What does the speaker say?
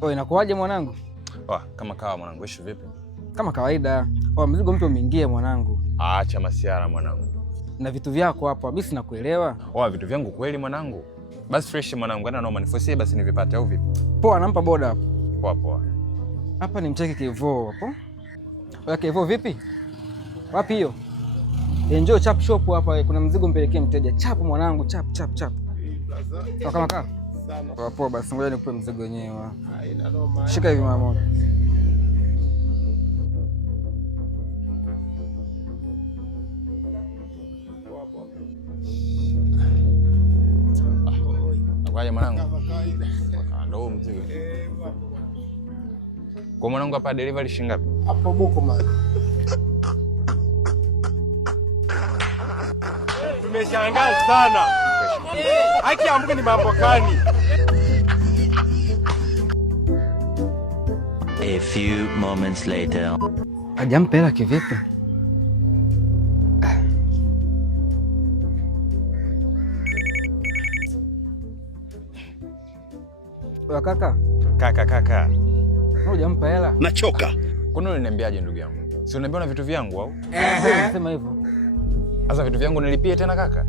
Oe, inakuaje mwanangu? Kama kawa mwanangu, ishi vipi? Kama kawaida. Mzigo mpya umeingia mwanangu. Acha masiara mwanangu. Na vitu vyako hapa, mimi sinakuelewa. Vitu vyangu kweli mwanangu? Basi fresh mwanangu, ana noma nifosie basi nivipate au vipi? Poa, nampa boda hapo. Poa. Hapa ni mcheki Kevo hapo. Oya Kevo vipi? Wapi hiyo? Njoo chap shop hapa, kuna mzigo mpelekee mteja. Chap mwanangu, chap. Kama kaa. Poa basi ngoja nikupe mzigo wenyewe. Haina noma. Shika hivi mara moja. Nakwaje mwanangu? Ndio mzigo. Kwa mwanangu hapa delivery shilingi ngapi? Hapo buko man. Tumeshangaa sana. Haki ya Mungu ni mambo gani? A few moments later. Hajampa hela kivipi? Oya kaka. Kaka. Hujampa hela? Nachoka. Kwani unaniambiaje ndugu yangu? Si unaniambia na vitu vyangu au? Sema hivyo. Sasa vitu vyangu nilipie tena kaka?